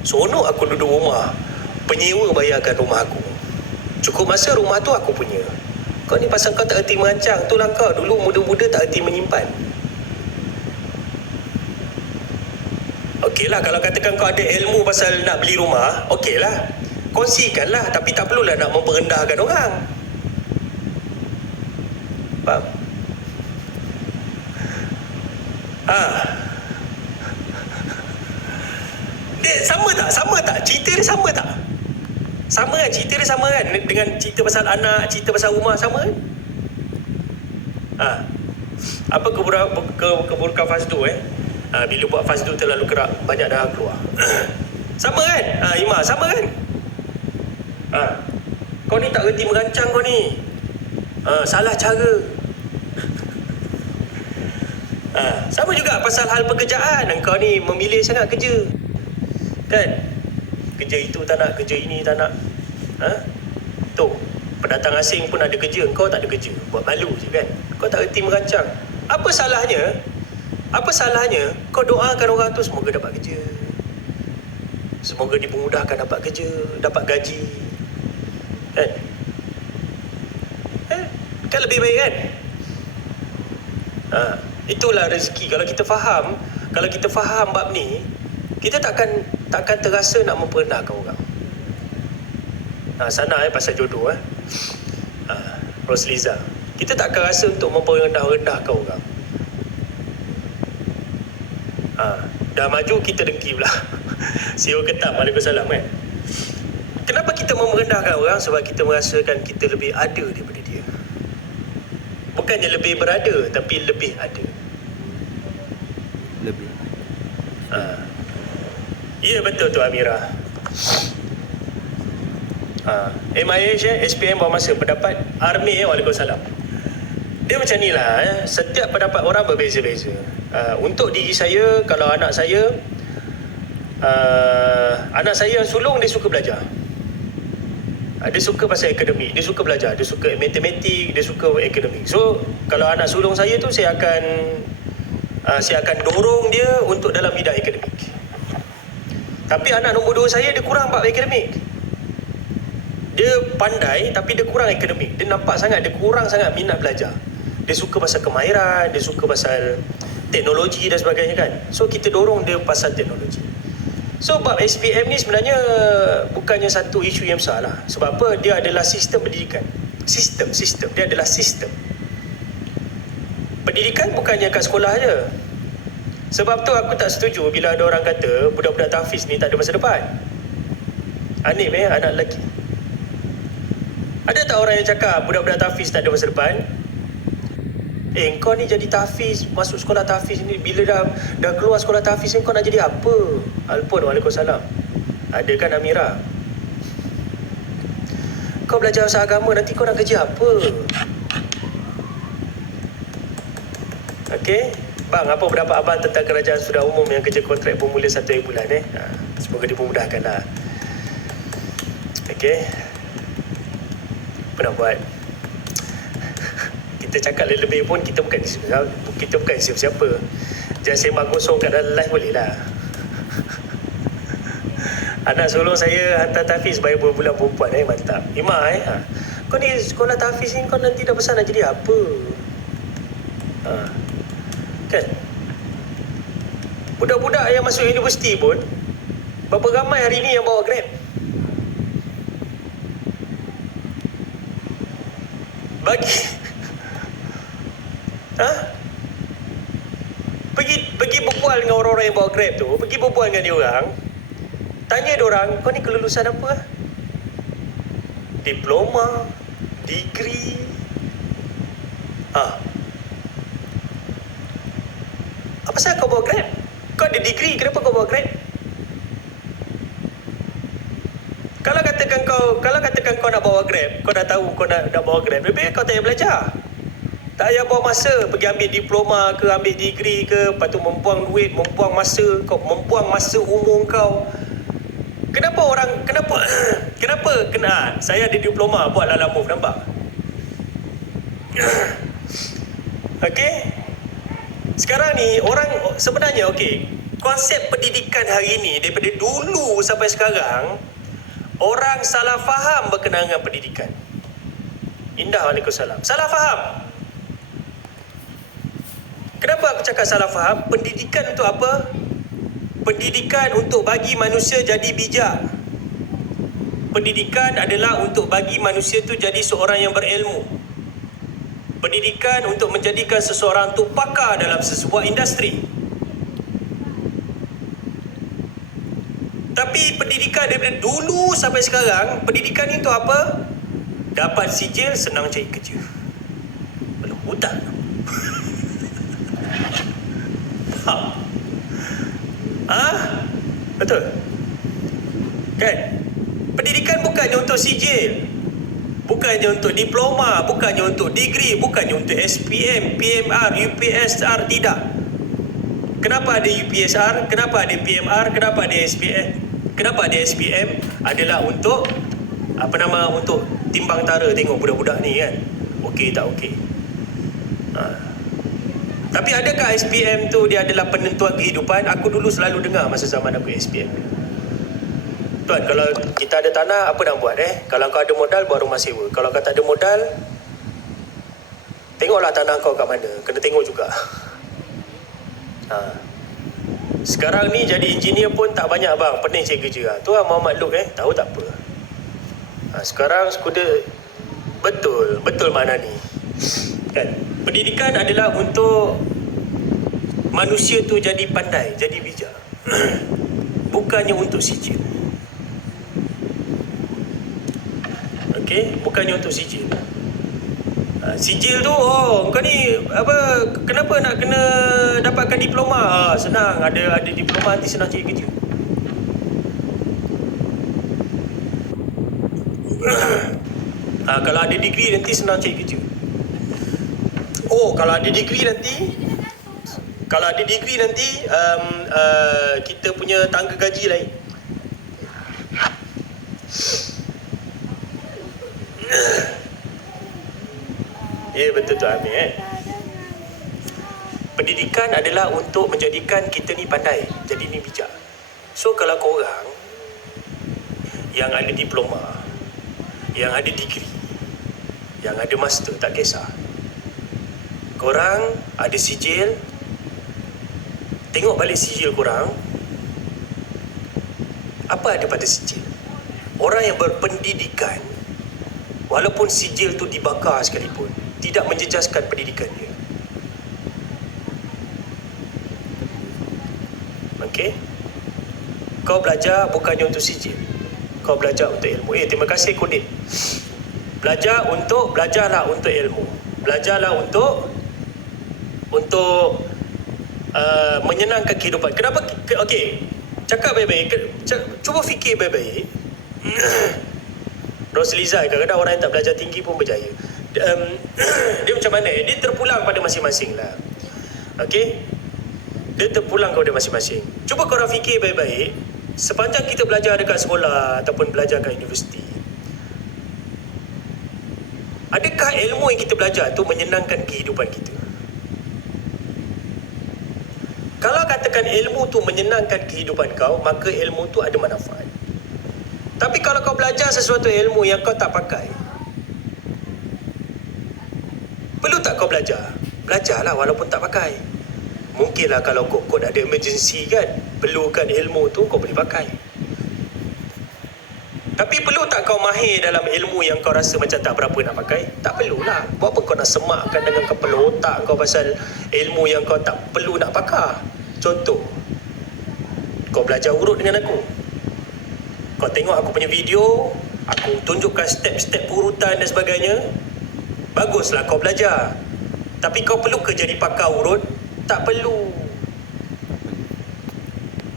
Seronok aku duduk rumah, penyewa bayarkan rumah aku. Cukup masa rumah tu aku punya. Kau ni pasal kau tak erti merancang. Itulah kau, dulu muda-muda tak erti menyimpan. Okey lah, kalau katakan kau ada ilmu pasal nak beli rumah, okey lah, kongsikanlah. Tapi tak perlulah nak memperendahkan orang. Faham? Dia sama tak? Cerita dia sama tak? Sama kan? Cerita dia sama kan? Dengan cerita pasal anak, cerita pasal rumah, sama kan? Apa keburukan Fazdu bila buat Fazdu terlalu kerak, banyak darah keluar. Sama kan? Ima, sama kan? Kau ni tak reti merancang kau ni. Salah cara. Sama juga pasal hal pekerjaan. Kau ni memilih sangat kerja. Kan? Kerja itu tak nak, kerja ini tak nak. Tu, pendatang asing pun ada kerja, kau tak ada kerja. Buat malu je kan? Kau tak reti merancang. Apa salahnya kau doakan orang tu semoga dapat kerja, semoga dipermudahkan dapat kerja, dapat gaji. Kan lebih baik kan? Itulah rezeki. Kalau kita faham bab ni, kita takkan terasa nak memperendahkan orang. Sana pasal jodoh Rosliza, kita takkan rasa untuk memperendahkan orang. Dah maju kita dengki pula. CEO Ketam, Waalaikumsalam kan. Kenapa kita merendahkan orang? Sebab kita merasakan kita lebih ada daripada dia. Bukannya lebih berada, tapi lebih ada. Lebih. Ya betul tu Amira. MIH SPM bawa masa pendapat Army Waalaikumsalam. Dia macam ni lah setiap pendapat orang berbeza-beza. Untuk diri saya, kalau anak saya yang sulung, dia suka belajar. Dia suka pasal akademik, dia suka belajar, dia suka matematik, dia suka akademik. So kalau anak sulung saya tu, saya akan dorong dia untuk dalam bidang akademik. Tapi anak nombor 2 saya, dia kurang bab akademik. Dia pandai tapi dia kurang akademik. Dia nampak sangat, dia kurang sangat minat belajar. Dia suka pasal kemahiran, dia suka pasal teknologi dan sebagainya kan. So kita dorong dia pasal teknologi. So bab SPM ni sebenarnya bukannya satu isu yang besar lah. Sebab apa? Dia adalah sistem pendidikan. Sistem. Dia adalah sistem. Pendidikan bukannya kat sekolah je. Sebab tu aku tak setuju bila ada orang kata budak-budak tahfiz ni tak ada masa depan. Anim anak lelaki. Ada tak orang yang cakap budak-budak tahfiz tak ada masa depan? Kau ni jadi tahfiz, masuk sekolah tahfiz ni, bila dah keluar sekolah tahfiz ni, kau nak jadi apa? Alpun, Waalaikumsalam. Ada kan Amira? Kau belajar bahasa agama, nanti kau nak kerja apa? Okey? Bang, apa pendapat abang tentang kerajaan sudah umum yang kerja kontrak bermula 1 bulan semoga dipermudahkan lah. Okey? Apa nak buat? Kita cakap lebih pun kita bukan siapa-siapa. Jangan sembang kosong kat dalam live boleh lah. Anak sulung saya hantar tahfiz bayar berbulan perempuan mantap. Ima kau ni sekolah tahfiz ni, kau nanti dah besar nak jadi apa? Kan? Budak-budak yang masuk universiti pun berapa ramai hari ni yang bawa Grab? Pergi berbual dengan orang-orang yang bawa Grab tu, pergi berbual dengan dia orang, tanya dia orang, kau ni kelulusan apa? Diploma, degree. Apa pasal kau bawa Grab? Kau ada degree, kenapa kau bawa Grab? Kalau katakan kau nak bawa Grab, kau dah tahu kau nak bawa Grab, lebih kau tak payah belajar. Tak payah buang masa pergi ambil diploma ke, ambil degree ke, lepas tu membuang duit, membuang masa kau, membuang masa umur kau. Kenapa saya ada diploma, buatlah lampu, nampak? Okey? Sekarang ni orang sebenarnya konsep pendidikan hari ni daripada dulu sampai sekarang orang salah faham berkenaan dengan pendidikan. Indah, Waalaikumsalam. Salah faham. Kenapa aku cakap salah faham? Pendidikan untuk apa? Pendidikan untuk bagi manusia jadi bijak. Pendidikan adalah untuk bagi manusia tu jadi seorang yang berilmu. Pendidikan untuk menjadikan seseorang tu pakar dalam sebuah industri. Tapi pendidikan daripada dulu sampai sekarang, pendidikan itu apa? Dapat sijil, senang cari kerja. Belum hutang. Betul? Kan? Pendidikan bukannya untuk sijil, bukannya untuk diploma, bukannya untuk degree, bukannya untuk SPM, PMR, UPSR, tidak. Kenapa ada UPSR? Kenapa ada PMR? Kenapa ada SPM? Kenapa ada SPM? Adalah untuk untuk timbang tara tengok budak-budak ni kan. Okey tak okey. Tapi adakah SPM tu dia adalah penentuan kehidupan? Aku dulu selalu dengar masa zaman aku SPM. Tuan, kalau kita ada tanah, apa nak buat Kalau kau ada modal, buat rumah sewa. Kalau kau tak ada modal, tengoklah tanah kau kat mana. Kena tengok juga. Sekarang ni jadi engineer pun tak banyak bang, pening cari kerja. Tu lah Muhammad Luke tahu tak apa. Sekarang skuter betul mana ni. Kan? Pendidikan adalah untuk manusia tu jadi pandai, jadi bijak. Bukannya untuk sijil. Bukannya untuk sijil. Sijil tu, kau ni kenapa nak kena dapatkan diploma? Senang, ada diploma nanti senang cari kerja. Kalau ada degree nanti senang cari kerja. Kalau ada degree nanti kita punya tangga gaji lain. Ya, betul tu Amir. Pendidikan adalah untuk menjadikan kita ni pandai, jadi ni bijak. So kalau korang yang ada diploma, yang ada degree, yang ada master, tak kisah. Korang ada sijil, tengok balik sijil korang. Apa ada pada sijil? Orang yang berpendidikan, walaupun sijil tu dibakar sekalipun, tidak menjejaskan pendidikan dia. Kau belajar bukannya untuk sijil, kau belajar untuk ilmu. Terima kasih Kudin. Belajarlah untuk ilmu. Belajarlah untuk menyenangkan kehidupan. Kenapa? Cakap baik-baik. Cuba fikir baik-baik. Rosliza, kadang-kadang orang yang tak belajar tinggi pun berjaya. Dia macam mana? Dia terpulang pada masing-masing lah. Dia terpulang kepada masing-masing. Cuba korang fikir baik-baik. Sepanjang kita belajar dekat sekolah ataupun belajar kat universiti, adakah ilmu yang kita belajar tu menyenangkan kehidupan kita? Kalau katakan ilmu tu menyenangkan kehidupan kau, maka ilmu tu ada manfaat. Tapi kalau kau belajar sesuatu ilmu yang kau tak pakai, perlu tak kau belajar? Belajarlah walaupun tak pakai. Mungkinlah kalau kau ada emergency kan, perlukan ilmu tu, kau boleh pakai. Tapi perlu tak kau mahir dalam ilmu yang kau rasa macam tak berapa nak pakai? Tak perlulah. Buat apa kau nak semakkan dengan kepala otak kau pasal ilmu yang kau tak perlu nak pakar? Contoh, kau belajar urut dengan aku. Kau tengok aku punya video, aku tunjukkan step-step urutan dan sebagainya. Baguslah kau belajar. Tapi kau perlu ke jadi pakar urut? Tak perlu.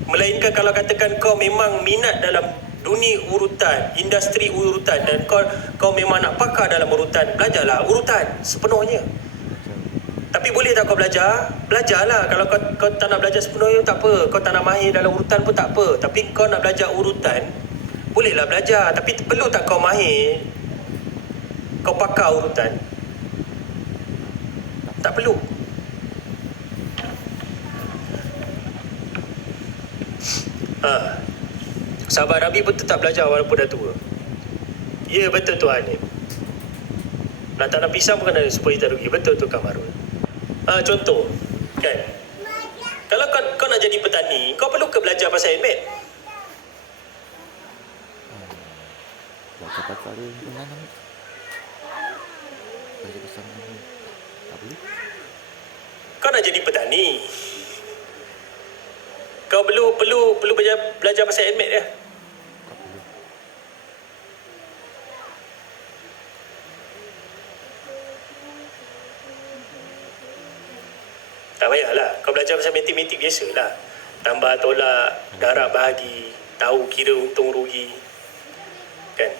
Melainkan kalau katakan kau memang minat dalam dunia urutan, industri urutan, dan kau memang nak pakar dalam urutan, belajarlah urutan sepenuhnya. Tapi boleh tak kau belajar? Belajarlah. Kalau kau tak nak belajar sepenuhnya, tak apa. Kau tak nak mahir dalam urutan pun tak apa. Tapi kau nak belajar urutan, bolehlah belajar. Tapi perlu tak kau mahir, kau pakar urutan? Tak perlu. Ha. Sahabat Nabi pun tetap belajar walaupun dah tua. Ya, betul Tuan ni. Nak tanam pisang pun kena supaya tak rugi. Betul tu Kamarul. Contoh, kan? Kalau kau nak jadi petani, kau perlu ke belajar pasal handmade? Belajar pasal menanam. Belajar pasal menanam. Tak boleh. Kau nak jadi petani, kau perlu belajar pasal handmade dia. Tak boleh. Tak payahlah. Kau belajar pasal matematik biasalah. Tambah, tolak, darab, bahagi, tahu kira untung rugi. Kan?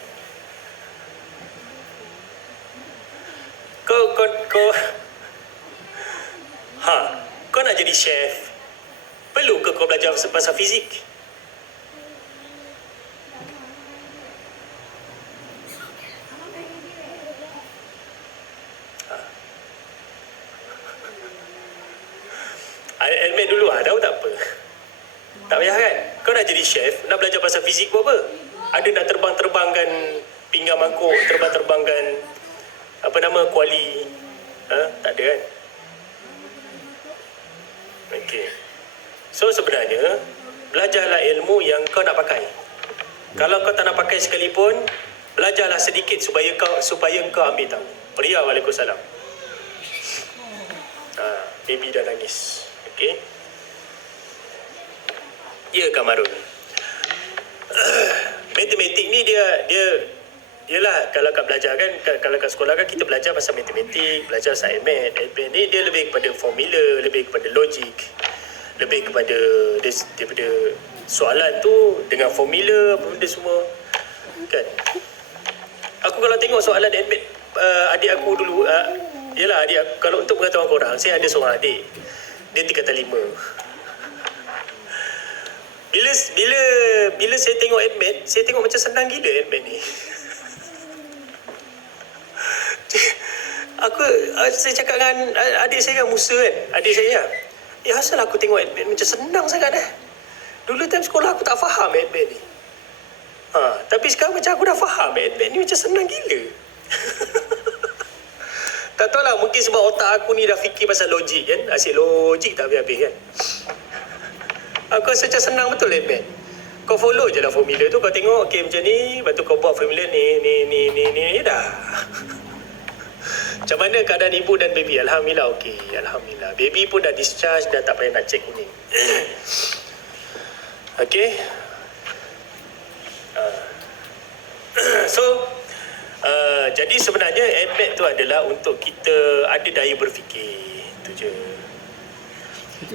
Kau nak jadi chef, perlu ke kau belajar pasal fizik? Admit dulu tahu tak apa. Tak payah kan? Kau nak jadi chef, nak belajar pasal fizik pun apa? Ada nak terbang-terbangkan pinggan mangkuk, terbang-terbangkan apa nama, kuali. Tak ada kan? Okey. So sebenarnya, belajarlah ilmu yang kau nak pakai. Kalau kau tak nak pakai sekalipun, belajarlah sedikit supaya kau ambil tahu. Ria, waalaikumsalam. Baby dah nangis. Okey. Ya, Kamarul. Matematik ni dia yalah, kalau kat belajar kan, kalau kat sekolah kan kita belajar pasal matematik, belajar pasal admit ni dia lebih kepada formula, lebih kepada logik, lebih kepada daripada soalan tu dengan formula apa benda semua kan. Aku kalau tengok soalan admit adik aku dulu, yalah adik aku, kalau untuk pengetahuan korang, saya ada seorang adik, dia tingkatan 5. Bila saya tengok admit, saya tengok macam senang gila admit ni. Saya cakap dengan adik saya kan, Musa kan, adik saya, asal aku tengok admit macam senang sangat Dulu time sekolah aku tak faham admit ni. Tapi sekarang macam aku dah faham admit ni macam senang gila. Tak tahulah, mungkin sebab otak aku ni dah fikir pasal logik kan, asyik logik tak habis-habis kan. Aku rasa macam senang betul admit. Kau follow je lah formula tu, kau tengok okay macam ni, lepas tu kau buat formula ni dah. Macam mana keadaan ibu dan baby? Alhamdulillah okey, alhamdulillah. Baby pun dah discharge, dah tak payah nak cek kuning. Okey. So jadi sebenarnya admit tu adalah untuk kita ada daya berfikir, tu je.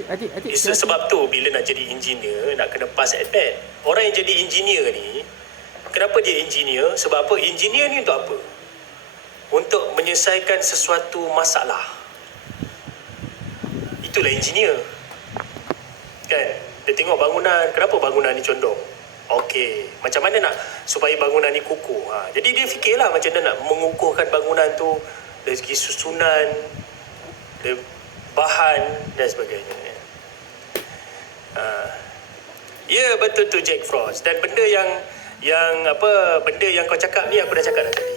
Adik, Sebab tu bila nak jadi engineer, nak kena pass admit. Orang yang jadi engineer ni, kenapa dia engineer? Sebab apa? Engineer ni untuk apa? Untuk menyelesaikan sesuatu masalah. Itulah engineer. Kan? Dia tengok bangunan, kenapa bangunan ni condong? Okey, macam mana nak supaya bangunan ni kukuh? Jadi dia fikirlah macam mana nak mengukuhkan bangunan tu dari segi susunan, dari bahan dan sebagainya. Ya, betul tu Jack Frost. Dan benda yang kau cakap ni aku dah cakap dah tadi.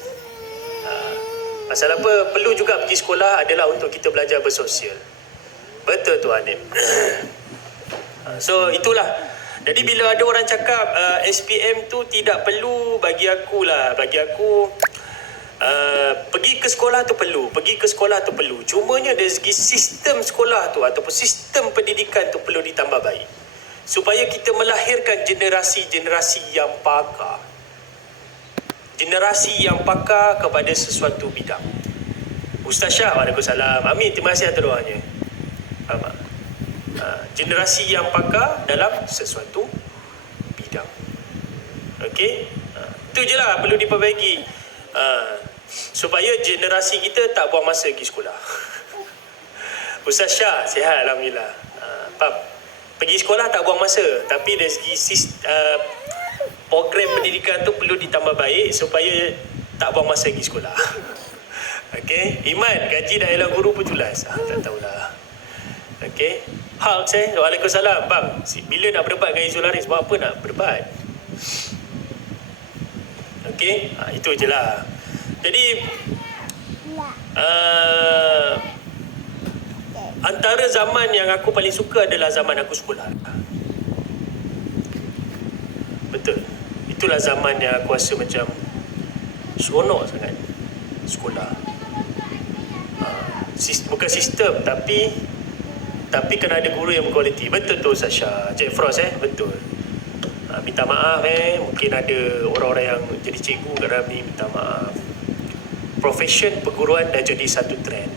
Pasal apa perlu juga pergi sekolah adalah untuk kita belajar bersosial. Betul tu Anim. So itulah. Jadi bila ada orang cakap SPM tu tidak perlu, bagi aku pergi ke sekolah tu perlu. Cumanya dari segi sistem sekolah tu ataupun sistem pendidikan tu perlu ditambah baik. Supaya kita melahirkan generasi-generasi yang pakar. Generasi yang pakar kepada sesuatu bidang. Ustaz Syah, waalaikumsalam. Amin, terima kasih atas doanya. Generasi yang pakar dalam sesuatu bidang. Okey? Itu je lah perlu diperbaiki. Supaya generasi kita tak buang masa pergi sekolah. Ustaz Syah, sihat alhamdulillah. Pergi sekolah tak buang masa, tapi dari segi program pendidikan tu perlu ditambah baik supaya tak buang masa pergi sekolah. Okey, Iman, gaji dah elok guru pun jelas. Tak tahulah. Okey. Hulk Waalaikumsalam. Bang, bila nak berdebat dengan Izul Haris? Buat apa nak berdebat? Okey, itu je lah. Jadi antara zaman yang aku paling suka adalah zaman aku sekolah. Betul. Itulah zaman yang aku rasa macam seronok sangat sekolah. Bukan sistem, tapi kena ada guru yang berkualiti. Betul tu Ustaz Syah. Jack Frost betul. Minta maaf mungkin ada orang-orang yang jadi cikgu kat dalam ni, minta maaf. Profession perguruan dah jadi satu trend.